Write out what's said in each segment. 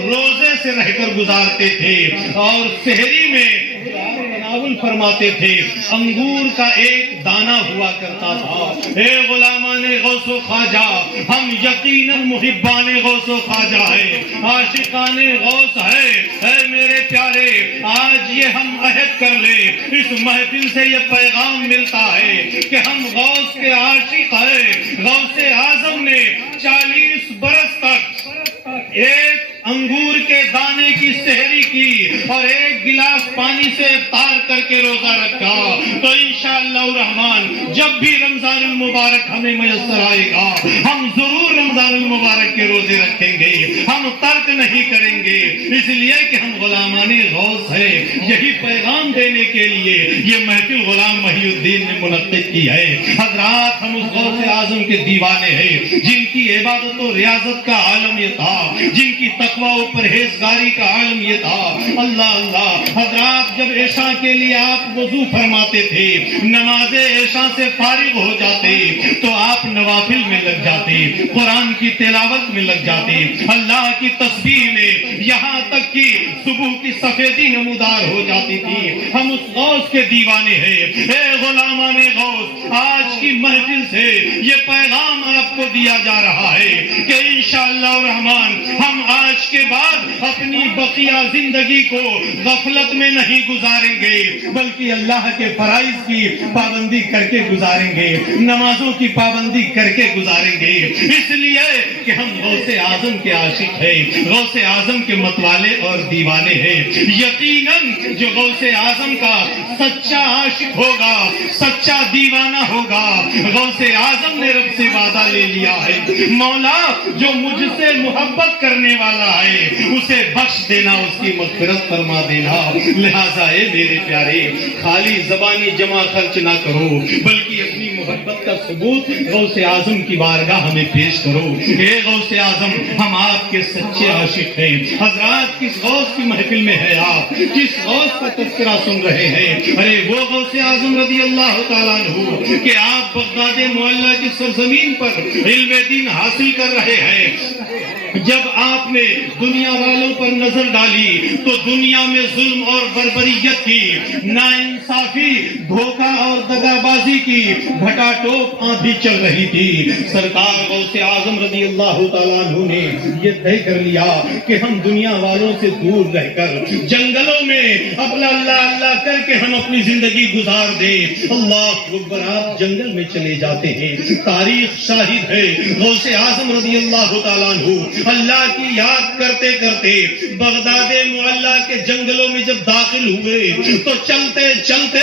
روزے سے رہ کر گزارتے تھے اور سحری میں تناول فرماتے تھے. انگور کا ایک دانہ ہوا کرتا تھا. اے غلامان غوث و خواجہ، ہم یقیناً محبان غوث و خواجہ ہے، عاشقان غوث ہے. اے میرے پیارے، آج یہ ہم عہد کر لیں، اس محفل سے یہ پیغام ملتا ہے کہ ہم غوث کے عاشق ہیں. غوث اعظم نے 40 برس تک ایک انگور کے دانے کی سحری کی اور ایک گلاس پانی سے افطار کر کے روزہ رکھا. تو انشاءاللہ الرحمن جب بھی رمضان المبارک ہمیں میسر آئے گا، ہم ضرور رمضان المبارک کے روزے رکھیں گے، ہم ترک نہیں کریں گے، اس لیے کہ ہم غلامان غوث ہیں. یہی پیغام دینے کے لیے یہ محفل غلام محی الدین نے منعقد کی ہے. حضرات، ہم اس غوث اعظم کے دیوانے ہیں جن کی عبادت و ریاضت کا عالم یہ تھا، جن کی تقوی و پرہیزگاری کا عالم یہ تھا. اللہ اللہ. حضرات، جب عشاء کے لیے آپ وضو فرماتے تھے، نماز عشاء سے فارغ ہو جاتے تو آپ نوافل میں لگ جاتے، قرآن کی تلاوت میں لگ جاتے، اللہ کی تسبیح میں، یہاں تک کہ صبح کی سفیدی نمودار ہو جاتی تھی. ہم اس غوث کے دیوانے ہیں. اے غلامان غوث، آج کی محفل سے یہ پیغام آپ کو دیا جا رہا ہے کہ انشاءاللہ الرحمن ہم آج کے بعد اپنی بقیہ زندگی کو غفلت میں نہیں گزاریں گے، بلکہ اللہ کے فرائض کی پابندی کر کے گزاریں گے، نمازوں کی پابندی کر کے گزاریں گے. اس لیے کہ ہم غوث اعظم کے عاشق ہیں، غوث اعظم کے متوالے اور دیوانے ہیں. یقیناً جو غوث اعظم کا سچا عاشق ہوگا، سچا دیوانہ ہوگا، غوث اعظم نے رب سے وعدہ لے لیا ہے، مولا جو مجھ سے محبت کرنے والا ہے اسے بخش دینا، اس کی مغفرت فرما دینا. لہذا اے میرے پیارے، خالی زبانی جمع خرچ نہ کرو، بلکہ اپنی محبت کا ثبوت غوث اعظم کی بارگاہ ہمیں پیش کرو. اے غوث اعظم، ہم آپ کے سچے عاشق ہیں. حضرات، کس غوث کی محفل میں ہے آپ؟ کس غوث کا تذکرہ سن رہے ہیں؟ ارے وہ غوث اعظم رضی اللہ تعالیٰ عنہ کہ آپ بغداد معلیٰ کی سرزمین پر علم دین حاصل کر رہے ہیں. جب آپ نے دنیا والوں پر نظر ڈالی تو دنیا میں ظلم اور بربریت کی، ناانصافی، دھوکہ اور دغابازی کی گھٹا ٹوپ آندھی چل رہی تھی. سرکار غوث اعظم رضی اللہ تعالیٰ عنہ نے یہ طے کر لیا کہ ہم دنیا والوں سے دور رہ کر جنگلوں میں اپنا اللہ اللہ کر کے ہم اپنی زندگی گزار دیں. اللہ اکبر. آپ جنگل میں چلے جاتے ہیں، تاریخ شاہد ہے. غوث اعظم رضی اللہ تعالیٰ عنہ اللہ کی یاد کرتے کرتے بغداد معلیٰ کے جنگلوں میں جب داخل ہوئے تو چلتے چلتے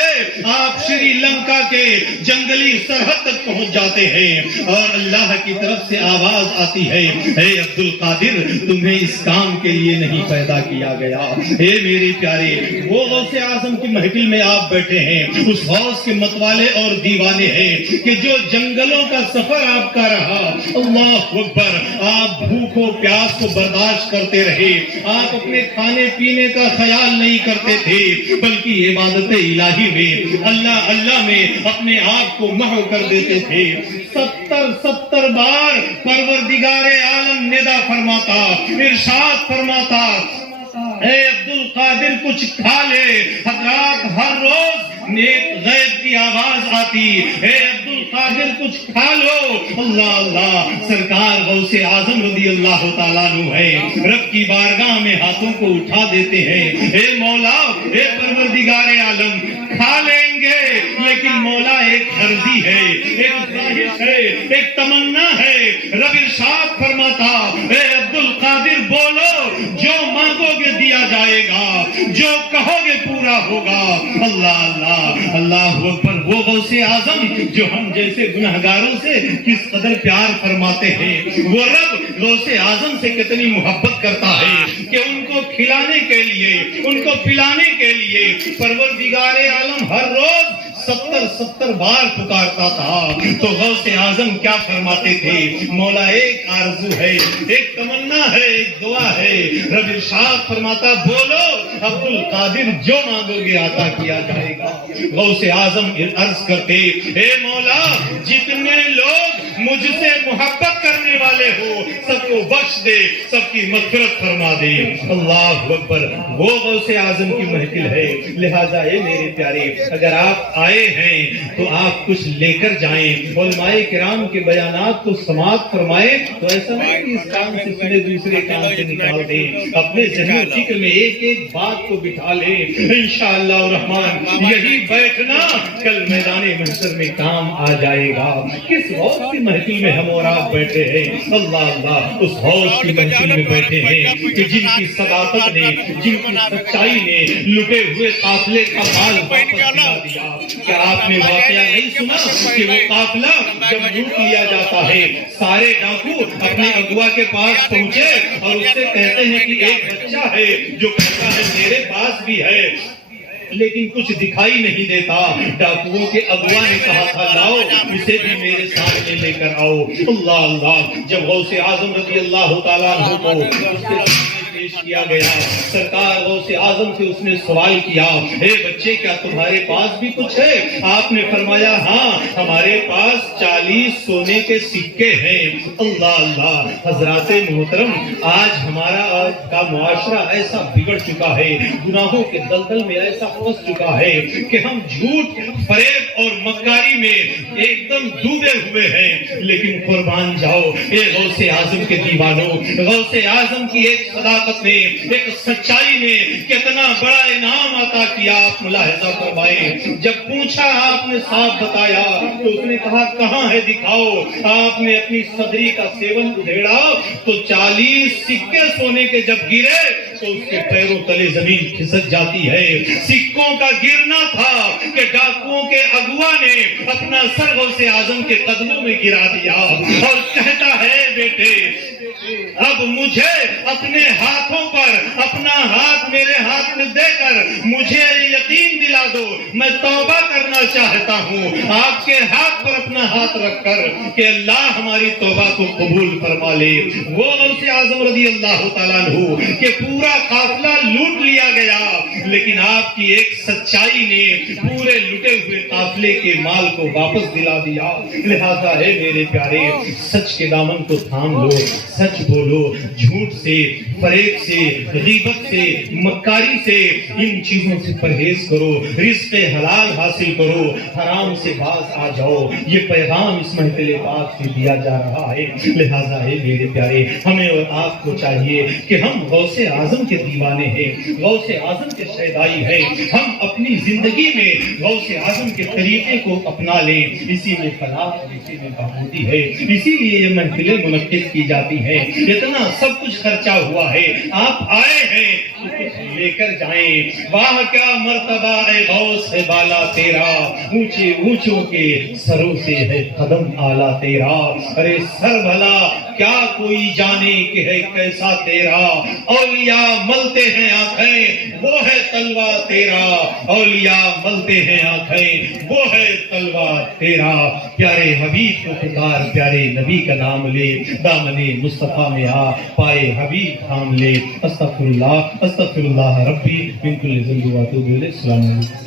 آپ شری لنکا کے جنگلی سرحد تک پہنچ جاتے ہیں اور اللہ کی طرف سے آواز آتی ہے، اے عبد القادر، تمہیں اس کام کے لیے نہیں پیدا کیا گیا. اے میرے پیارے، وہ غوث اعظم کی محفل میں آپ بیٹھے ہیں، اس غوث کے متوالے اور دیوانے ہیں کہ جو جنگلوں کا سفر آپ کا رہا، اللہ اکبر، آپ بھوک و پیاس کو برداشت کرتے رہے، آپ اپنے کھانے پینے کا خیال نہیں کرتے تھے، بلکہ عبادت الہی میں، اللہ اللہ میں اپنے آپ کو محو کر دیتے تھے. 70 بار پروردگار عالم ندا فرماتا، ارشاد فرماتا، اے عبد القادر کچھ کھا لے. حضرات، ہر روز نیک غیب کی آواز آتی، اے عبد القادر کچھ کھا لو. اللہ اللہ. سرکار غوث اعظم رضی اللہ تعالیٰ عنہ ہے، رب کی بارگاہ میں ہاتھوں کو اٹھا دیتے ہیں، اے مولا، اے پروردگار عالم، کھا لیں گے لیکن مولا ایک عرضی ہے، ایک خواہش ہے، ایک تمنا ہے. رب ارشاد فرماتا، اے عبد القادر بولو، جو مانگو گے دیا جائے گا، جو کہو گے پورا ہوگا. اللہ اللہ. اللہ اکبر. وہ غوث اعظم جو ہم جیسے گنہگاروں سے کس قدر پیار فرماتے ہیں، وہ رب غوث اعظم سے کتنی محبت کرتا ہے کہ ان کو کھلانے کے لیے، ان کو پلانے کے لیے پروردگار عالم ہر روز 70 بار پکارتا تھا. تو غوث اعظم کیا فرماتے تھے؟ مولا ایک آرزو ہے، ایک تمنا ہے، ایک دعا ہے. رب ارشاد فرماتا، بولو عبد القادر، جو مانگو گے عطا کیا جائے گا. غوث اعظم عرض کرتے، اے مولا، جتنے لوگ مجھ سے محبت کرنے والے ہو سب کو بخش دے، سب کی مغفرت فرما دے۔ اللہ اکبر، وہ غوث اعظم کی محفل ہے، لہٰذا اے میرے پیارے اگر آپ آئے ہیں تو آپ کچھ لے کر جائیں، علماء کرام کے بیانات کو سماعت فرمائیں، تو ایسا نہیں کہ اس کام سے سنے دوسرے کام سے نکال دیں، اپنے ذہن و فکر میں ایک ایک بات کو بٹھا لیں، انشاءاللہ الرحمن یہی بیٹھنا کل میدان محشر میں کام آ جائے گا۔ کس غوث کی محفل میں ہم اور آپ بیٹھے ہیں؟ اللہ اللہ، اس غوث کی محفل میں بیٹھے ہیں کہ جن کی صداقت نے، جن کی سچائی نے لٹے ہوئے قافلے کا مال واپس دلا دیا۔ کیا آپ نے واقعہ نہیں سنا کہ وہ قافلہ جب لوٹ لیا جاتا ہے، سارے ڈاکو اپنے اغوا کے پاس پہنچے اور اس سے کہتے ہیں کہ ایک بچہ ہے جو کہتا ہے میرے پاس بھی ہے لیکن کچھ دکھائی نہیں دیتا۔ ڈاکوؤں کے اغوا نے کہا تھا لاؤ اسے بھی میرے سامنے لے کر آؤ۔ اللہ اللہ، جب غوث اعظم رضی اللہ تعالیٰ عنہ کو اس کے سامنے پیش کیا گیا، سرکار غوث اعظم سے اس نے سوال کیا، اے بچے کیا تمہارے پاس بھی کچھ ہے؟ آپ نے فرمایا ہاں ہمارے پاس 40 سونے کے سکے ہیں۔ اللہ اللہ، حضرات محترم، آج ہمارا کا معاشرہ ایسا بگڑ چکا ہے، گناہوں کے دلدل میں ایسا پھنس چکا ہے کہ ہم جھوٹ، فریب اور مکاری میں ایک دم ڈوبے ہوئے ہیں۔ لیکن قربان جاؤ اے غوث اعظم کے دیوانوں، غوث اعظم کی ایک صداقت نے، ایک سچائی نے کتنا بڑا انعام عطا کیا، آپ ملاحظہ فرمائیں۔ جب پوچھا آپ نے صاف بتایا تو اس نے کہا کہاں ہے دکھاؤ۔ آپ نے اپنی صدری کا سیون ادھیڑا تو 40 سکے سونے کے جب گرے تو اس کے پیروں تلے زمین کھسک جاتی ہے۔ سکوں کا گرنا تھا کہ ڈاکوؤں کے اغوا نے اپنا سر غوث اعظم کے قدموں میں گرا دیا اور کہتا ہے بیٹے اب مجھے اپنے ہاتھوں پر اپنا ہاتھ میرے ہاتھ میں دے کر مجھے یقین دلا دو، میں توبہ کرنا چاہتا ہوں۔ آپ کے ہاتھ پر اپنا ہاتھ رکھ کر کہ اللہ ہماری توبہ کو قبول فرما لے۔ وہ غوث اعظم رضی اللہ تعالیٰ عنہ کہ پورا قافلہ لوٹ لیا گیا لیکن آپ کی ایک سچائی نے پورے لٹے ہوئے قافلے کے مال کو واپس دلا دیا۔ لہذا ہے میرے پیارے، سچ کے دامن کو تھام لو، سچ بولو، جھوٹ سے، فریب سے، غیبت سے، مکاری سے، ان چیزوں سے پرہیز کرو، رزق حلال حاصل کرو، حرام سے باز آ جاؤ۔ یہ پیغام اس محفل پاک سے دیا جا رہا ہے۔ لہذا ہے میرے پیارے، ہمیں اور آپ کو چاہیے کہ ہم غوث اعظم کے دیوانے ہیں، غوث اعظم کے شیدائی ہیں، ہم اپنی زندگی میں غوث اعظم کے طریقے کو اپنا لیں۔ اسی میں فلاح، اسی میں بہبودی ہے، اسی لیے یہ محفلیں منعقد کی جاتی ہیں۔ اتنا سب کچھ خرچہ ہوا ہے، آپ آئے ہیں تو کچھ لے کر جائیں۔ واہ کیا مرتبہ اے غوث ہے بالا تیرا، اونچے اونچوں کے سروں سے ہے قدم اعلیٰ تیرا۔ ارے سر بھلا کیا کوئی جانے کہ ہے کیسا تیرا، اولیاء ملتے ہیں آنکھیں وہ ہے تلوار تیرا، اولیاء ملتے ہیں آنکھیں وہ ہے تلوار تیرا۔ پیارے حبیب کو پکار، پیارے نبی کا نام لے، دامن مصطفیٰ میں آ، پائے حبیب تھام لے۔ استغفر اللہ ربی من کل ذنب و اتوب الیہ۔ السلام علیکم۔